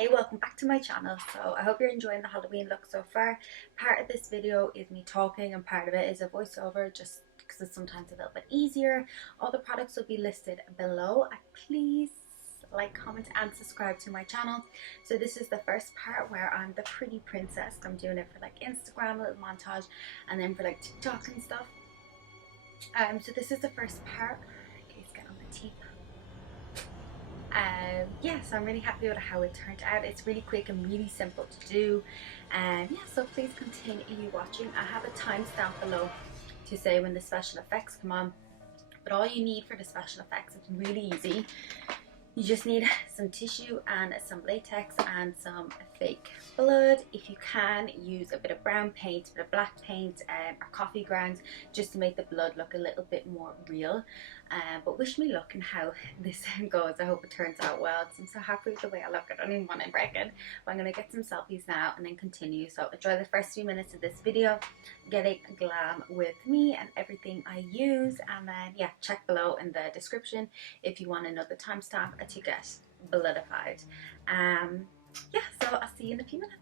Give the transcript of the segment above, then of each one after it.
Hey, welcome back to my channel. So I hope you're enjoying the Halloween look so far. Part of this video is me talking and part of it is a voiceover, just because it's sometimes a little bit easier. All the products will be listed below. Please like, comment and subscribe to my channel. So this is the first part where I'm the pretty princess. I'm doing it for like Instagram, a little montage, and then for like TikTok and stuff. So this is the first part. Okay, let's get on the teeth. Yeah, so I'm really happy with how it turned out. It's really quick and really simple to do, and yeah, so please continue watching. I have a timestamp below to say when the special effects come on, but all you need for the special effects, it's really easy. You just need some tissue and some latex and some fake blood. If you can, use a bit of brown paint, a bit of black paint, or coffee grounds, just to make the blood look a little bit more real. But wish me luck in how this goes. I hope it turns out well. I'm so happy with the way I look. I don't even want to break it. But I'm going to get some selfies now and then continue. So enjoy the first few minutes of this video, getting glam with me and everything I use. And then, yeah, check below in the description if you want to know the timestamp to get bloodified. Yeah, so I'll see you in a few minutes.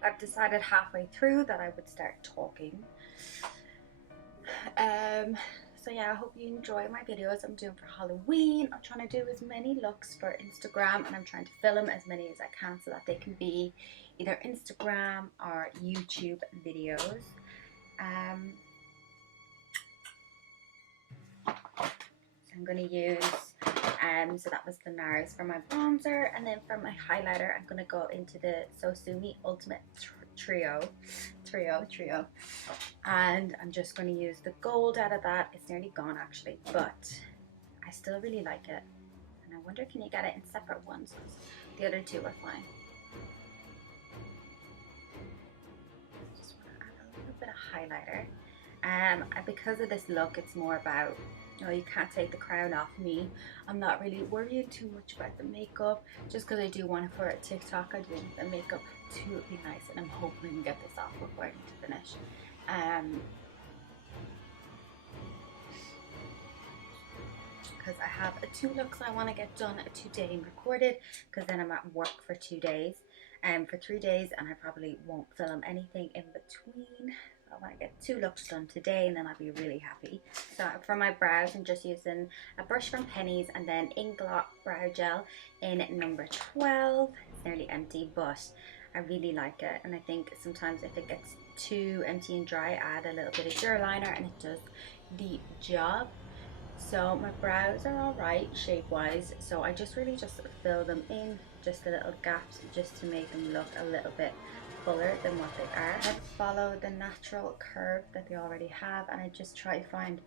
I've decided halfway through that I would start talking. So yeah, I hope you enjoy my videos I'm doing for Halloween. I'm trying to do as many looks for Instagram, and I'm trying to film as many as I can so that they can be either Instagram or YouTube videos. So I'm going to use, so that was the NARS for my bronzer, and then for my highlighter I'm going to go into the So Sue Me Ultimate Trio, and I'm just going to use the gold out of that. It's nearly gone actually, but I still really like it, and I wonder can you get it in separate ones, because the other two are fine. Just want to add a little bit of highlighter. Because of this look, it's more about, you can't take the crown off me. I'm not really worried too much about the makeup, just because I do want it for a TikTok. I do want the makeup to be nice, and I'm hoping we can get this off before I need to finish. Because I have 2 looks I want to get done today and recorded, because then I'm at work for 2 days and for 3 days, and I probably won't film anything in between. I want to get 2 looks done today, and then I'll be really happy. So for my brows, I'm just using a brush from Penny's and then Inglot brow gel in number 12. It's nearly empty, but I really like it, and I think sometimes if it gets too empty and dry, add a little bit of Dura liner and it does the job. So my brows are alright shape wise, so I just really just fill them in, just the little gaps, just to make them look a little bit fuller than what they are. I follow the natural curve that they already have, and I just try to find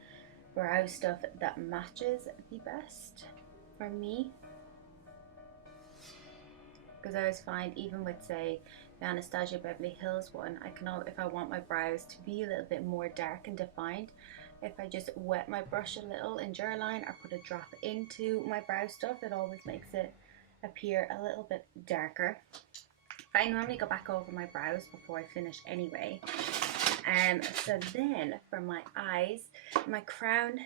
brow stuff that matches the best for me, because I always find, even with say the Anastasia Beverly Hills one, I can, if I want my brows to be a little bit more dark and defined, if I just wet my brush a little in Duraline or put a drop into my brow stuff, it always makes it appear a little bit darker. I normally go back over my brows before I finish anyway. So then for my eyes, my crown,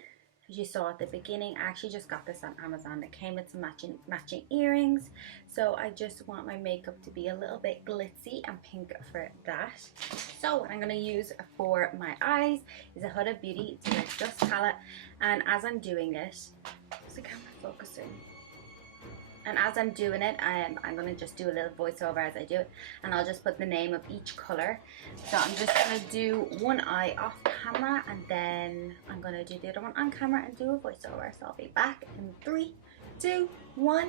As you saw at the beginning, I actually just got this on Amazon. It came with some matching earrings, so I just want my makeup to be a little bit glitzy and pink for that. So what I'm going to use for my eyes is a Huda Beauty Direct Dust palette, and as I'm doing it, is the camera focusing? And as I'm doing it, I'm going to just do a little voiceover as I do it, and I'll just put the name of each color. So I'm just going to do one eye off camera, and then I'm going to do the other one on camera and do a voiceover. So I'll be back in 3, 2, 1.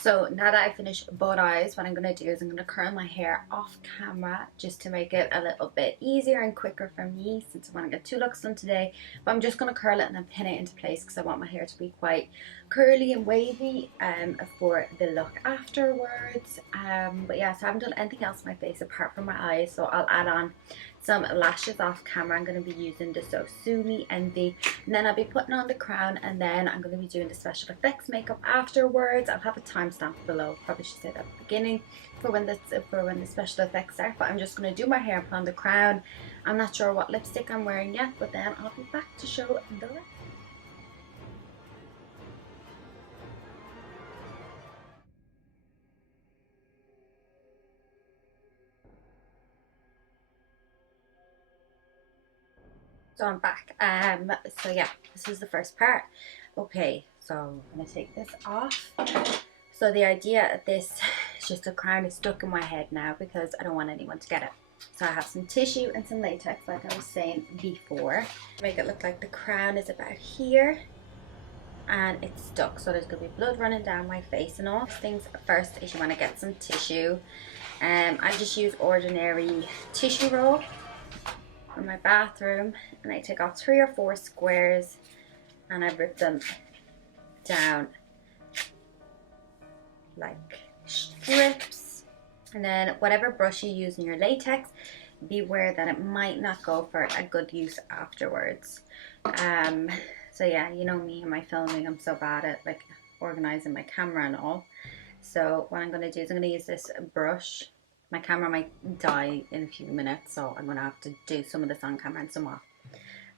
So now that I finished both eyes, what I'm going to do is I'm going to curl my hair off camera just to make it a little bit easier and quicker for me, since I want to get 2 looks done today. But I'm just going to curl it and then pin it into place because I want my hair to be quite curly and wavy for the look afterwards. But yeah, so I haven't done anything else on my face apart from my eyes, so I'll add on some lashes off camera. I'm going to be using the XOXO Envy, and then I'll be putting on the crown, and then I'm going to be doing the special effects makeup afterwards. I'll have a timestamp below, probably should say that at the beginning for when the special effects start. But I'm just going to do my hair and put on the crown. I'm not sure what lipstick I'm wearing yet, but then I'll be back to show the rest. So I'm back. So yeah, this is the first part. Okay, so I'm gonna take this off. So the idea of this is just the crown is stuck in my head now because I don't want anyone to get it. So I have some tissue and some latex, like I was saying before, to make it look like the crown is about here and it's stuck. So there's gonna be blood running down my face and all. Things first is you want to get some tissue. I just use ordinary tissue roll from my bathroom, and I take off 3 or 4 squares and I rip them down like strips. And then whatever brush you use in your latex, beware that it might not go for a good use afterwards. So yeah, you know me and my filming, I'm so bad at like organizing my camera and all. So what I'm going to do is I'm going to use this brush. My camera might die in a few minutes, so I'm going to have to do some of this on camera and some off.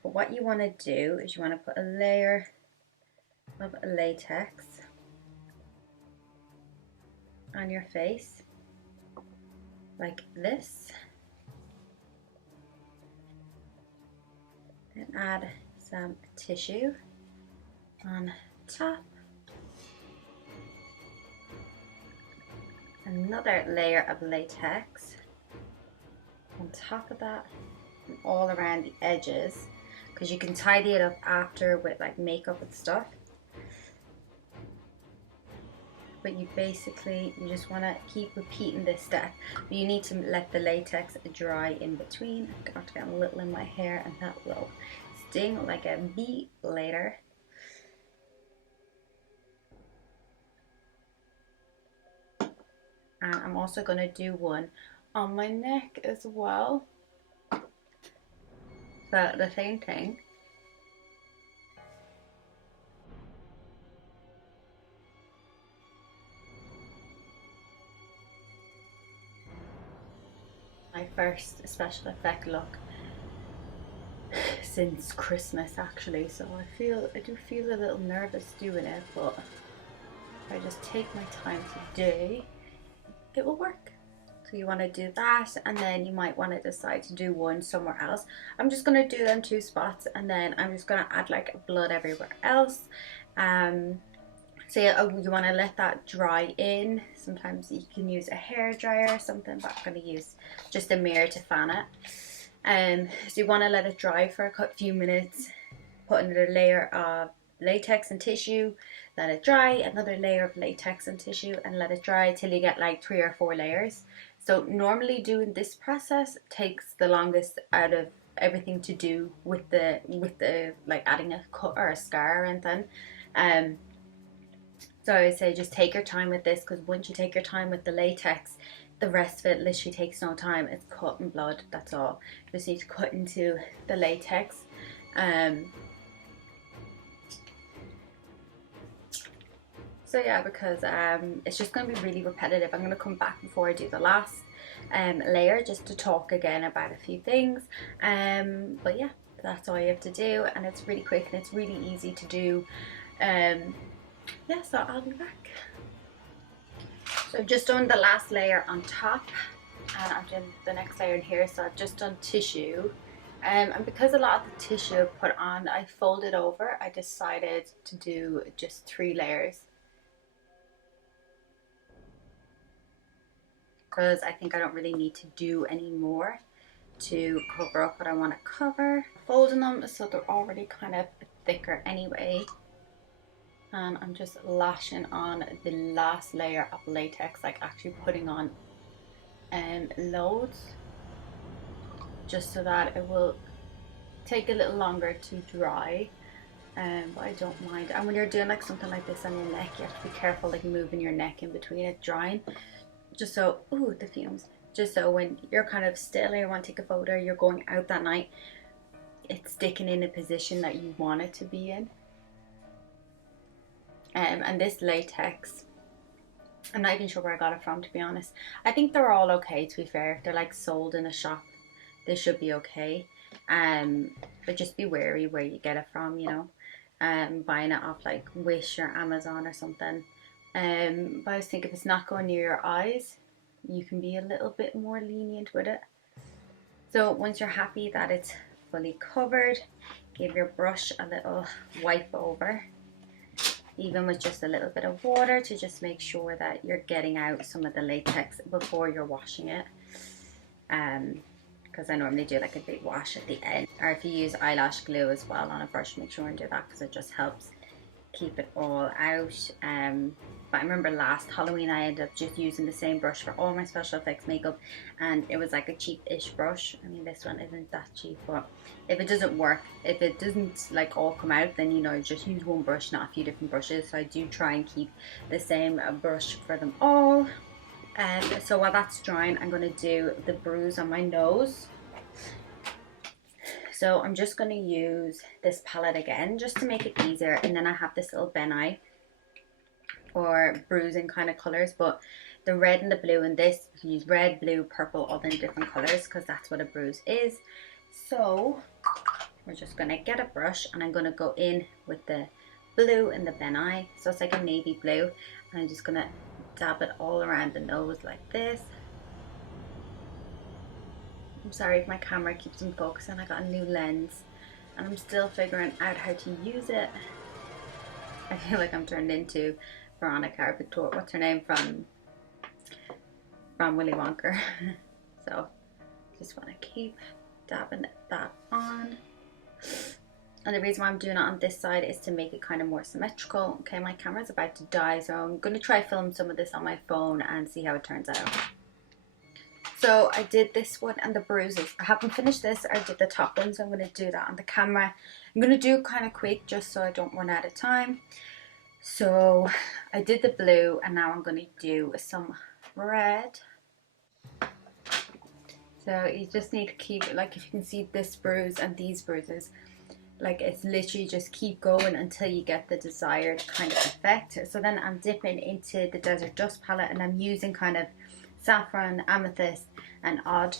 But what you want to do is you want to put a layer of latex on your face, like this. Then add some tissue on top. Another layer of latex on top of that, and all around the edges, because you can tidy it up after with like makeup and stuff. But you just want to keep repeating this step. But you need to let the latex dry in between. I'm going to get a little in my hair, and that will sting like a bee later. And I'm also going to do one on my neck as well. So the same thing. My first special effect look since Christmas actually, so I do feel a little nervous doing it, but if I just take my time today, it will work. So you want to do that, and then you might want to decide to do one somewhere else. I'm just going to do them 2 spots, and then I'm just going to add like blood everywhere else. So yeah, you want to let that dry in. Sometimes you can use a hair dryer or something, but I'm going to use just a mirror to fan it. So you want to let it dry for a few minutes, put another layer of latex and tissue, let it dry, another layer of latex and tissue, and let it dry till you get like 3 or 4 layers. So normally doing this process takes the longest out of everything to do with the like adding a cut or a scar or anything. So I would say just take your time with this, because once you take your time with the latex, the rest of it literally takes no time. It's cut and blood, that's all. You just need to cut into the latex. So yeah, because it's just going to be really repetitive. I'm going to come back before I do the last layer just to talk again about a few things. But yeah, that's all you have to do, and it's really quick and it's really easy to do. Yeah, so I'll be back. So I've just done the last layer on top, and I'm doing the next layer in here. So I've just done tissue, and because a lot of the tissue I put on, I folded over, I decided to do just 3 layers. Because I think I don't really need to do any more to cover up what I want to cover. Folding them so they're already kind of thicker anyway. And I'm just lashing on the last layer of latex, like actually putting on loads, just so that it will take a little longer to dry. But I don't mind. And when you're doing like something like this on your neck, you have to be careful like moving your neck in between it drying, just so, ooh, the fumes, just so when you're kind of still or you want to take a photo, you're going out that night, it's sticking in a position that you want it to be in. And this latex, I'm not even sure where I got it from, to be honest. I think they're all okay, to be fair. If they're like sold in a shop, they should be okay. But just be wary where you get it from, you know. Buying it off like Wish or Amazon or something. But I was thinking, if it's not going near your eyes, you can be a little bit more lenient with it. So once you're happy that it's fully covered, give your brush a little wipe over, even with just a little bit of water, to just make sure that you're getting out some of the latex before you're washing it. Because I normally do like a big wash at the end. Or if you use eyelash glue as well on a brush, make sure and do that, because it just helps keep it all out. But I remember last Halloween I ended up just using the same brush for all my special effects makeup, and it was like a cheap-ish brush. I mean, this one isn't that cheap, but if it doesn't work, if it doesn't like all come out, then you know, just use one brush, not a few different brushes. So I do try and keep the same brush for them all. So while that's drying, I'm going to do the bruise on my nose. So I'm just going to use this palette again just to make it easier, and then I have this little Ben Eye for bruising kind of colours, but the red and the blue in this, you can use red, blue, purple, all in different colours, because that's what a bruise is. So we're just going to get a brush, and I'm going to go in with the blue and the Ben Eye, so it's like a navy blue, and I'm just going to dab it all around the nose like this. I'm sorry if my camera keeps on focusing, I got a new lens and I'm still figuring out how to use it. I feel like I'm turned into Veronica or Victoria, what's her name from Willy Wonka. So just want to keep dabbing that on. And the reason why I'm doing it on this side is to make it kind of more symmetrical. Okay, my camera's about to die, so I'm going to try film some of this on my phone and see how it turns out. So I did this one and the bruises. I haven't finished this. I did the top one, so I'm going to do that on the camera. I'm going to do it kind of quick just so I don't run out of time. So I did the blue, and now I'm going to do some red. So you just need to keep, like, if you can see this bruise and these bruises, like, it's literally just keep going until you get the desired kind of effect. So then I'm dipping into the Desert Dust palette, and I'm using kind of saffron, amethyst and odd,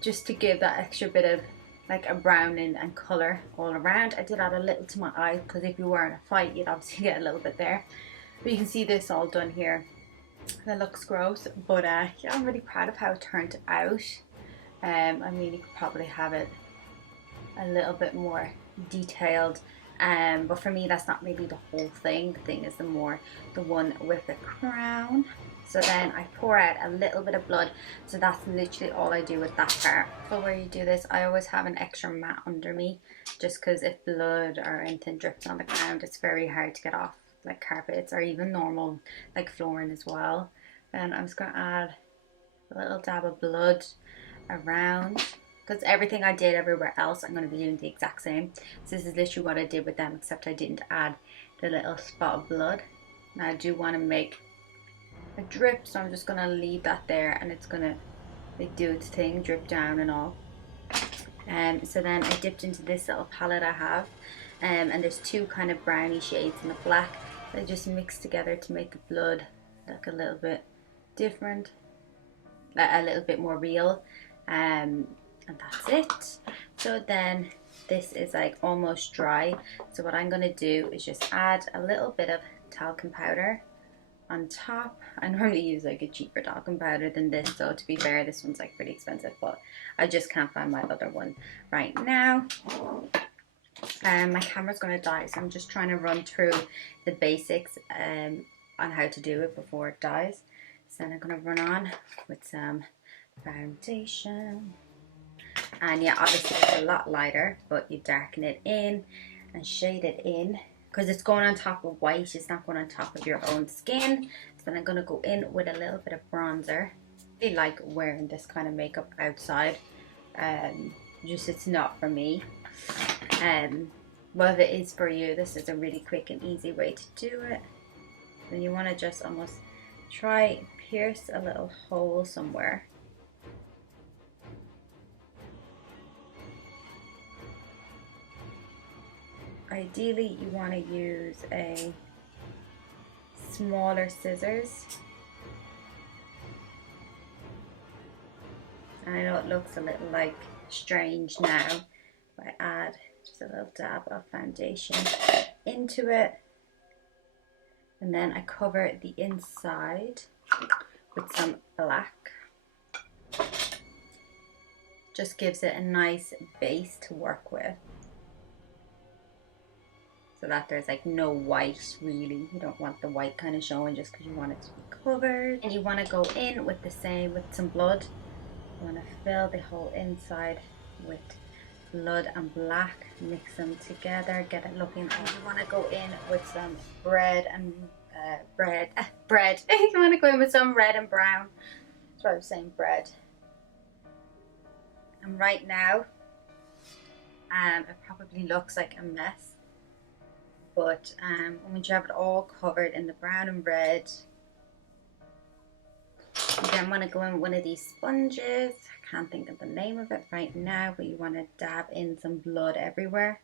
just to give that extra bit of like a browning and colour all around. I did add a little to my eyes because if you were in a fight you'd obviously get a little bit there. But you can see this all done here. That looks gross, but yeah, I'm really proud of how it turned out. I mean, you could probably have it a little bit more detailed, but for me that's not really the whole thing. The thing is the one with the crown. So then I pour out a little bit of blood, so that's literally all I do with that part. So where you do this, I always have an extra mat under me, just because if blood or anything drips on the ground, it's very hard to get off, like carpets or even normal like flooring as well. And I'm just gonna add a little dab of blood around, because everything I did everywhere else I'm going to be doing the exact same. So this is literally what I did with them, except I didn't add the little spot of blood. Now I do want to make a drip, so I'm just going to leave that there, and it's going to like do its thing, drip down and all. So then I dipped into this little palette I have, and there's two kind of browny shades and a black. I just mixed together to make the blood look a little bit different, a little bit more real. And that's it. So then this is like almost dry, so what I'm going to do is just add a little bit of talcum powder on top. I normally use like a cheaper talcum powder than this, so to be fair this one's like pretty expensive, but I just can't find my other one right now. My camera's going to die, so I'm just trying to run through the basics on how to do it before it dies. So then I'm going to run on with some foundation, and yeah, obviously it's a lot lighter, but you darken it in and shade it in because it's going on top of white, it's not going on top of your own skin. So then I'm going to go in with a little bit of bronzer. I really like wearing this kind of makeup outside, just it's not for me, but if it is for you, this is a really quick and easy way to do it. Then you want to just almost try pierce a little hole somewhere. Ideally you want to use a smaller scissors. And I know it looks a little like strange now, but I add just a little dab of foundation into it, and then I cover the inside with some black. Just gives it a nice base to work with, so that there's like no white really. You don't want the white kind of showing just because you want it to be covered. And you want to go in with the same, with some blood. You want to fill the whole inside with blood and black, mix them together, get it looking. And you want to go in with some bread and bread. You want to go in with some red and brown. That's why I was saying bread. And right now, it probably looks like a mess. But once you have it all covered in the brown and red, you then want to go in with one of these sponges. I can't think of the name of it right now, but you want to dab in some blood everywhere.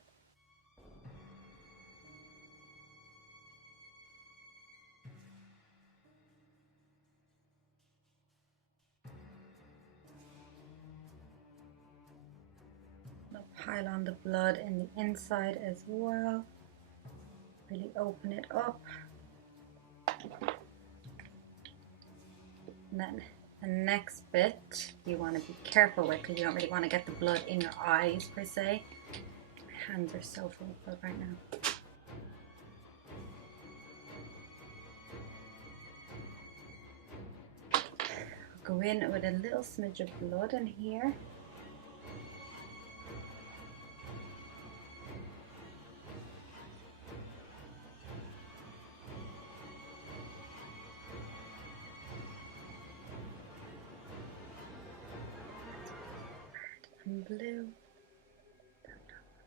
I'll pile on the blood in the inside as well. Really open it up. And then the next bit you want to be careful with, because you don't really want to get the blood in your eyes per se. My hands are so full of blood right now. Go in with a little smidge of blood in here. And blue.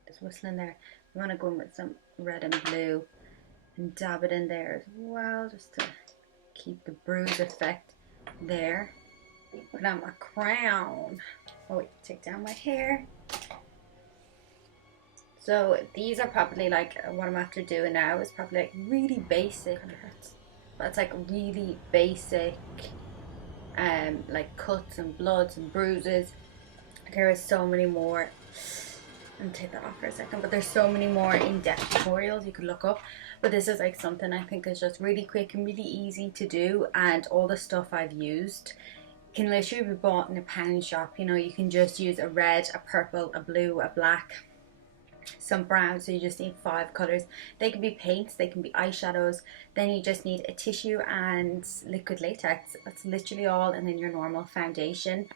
Just whistling there. You want to go in with some red and blue and dab it in there as well, just to keep the bruise effect there. Put on my crown. Oh wait, take down my hair. So these are probably like, what I'm after doing now is probably like really basic. But it's like really basic like cuts and bloods and bruises. There is so many more. I'm gonna take that off for a second, but there's so many more in-depth tutorials you could look up, but this is like something I think is just really quick and really easy to do, and all the stuff I've used can literally be bought in a pound shop. You know, you can just use a red, a purple, a blue, a black, some brown, so you just need 5 colors. They can be paints, they can be eyeshadows, then you just need a tissue and liquid latex. That's literally all, and then your normal foundation.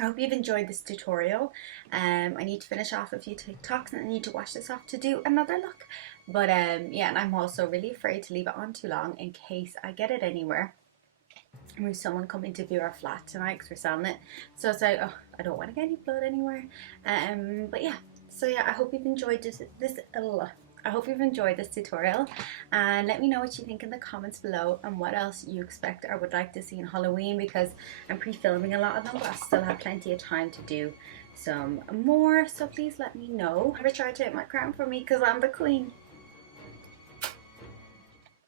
I hope you've enjoyed this tutorial. I need to finish off a few TikToks and I need to wash this off to do another look. But yeah, and I'm also really afraid to leave it on too long in case I get it anywhere. We have someone coming to view our flat tonight because we're selling it. So it's like, oh, I don't want to get any blood anywhere. But yeah, so yeah, I hope you've enjoyed I hope you've enjoyed this tutorial, and let me know what you think in the comments below and what else you expect or would like to see in Halloween, because I'm pre-filming a lot of them, but I still have plenty of time to do some more, so please let me know. Never try to take my crown from me because I'm the queen.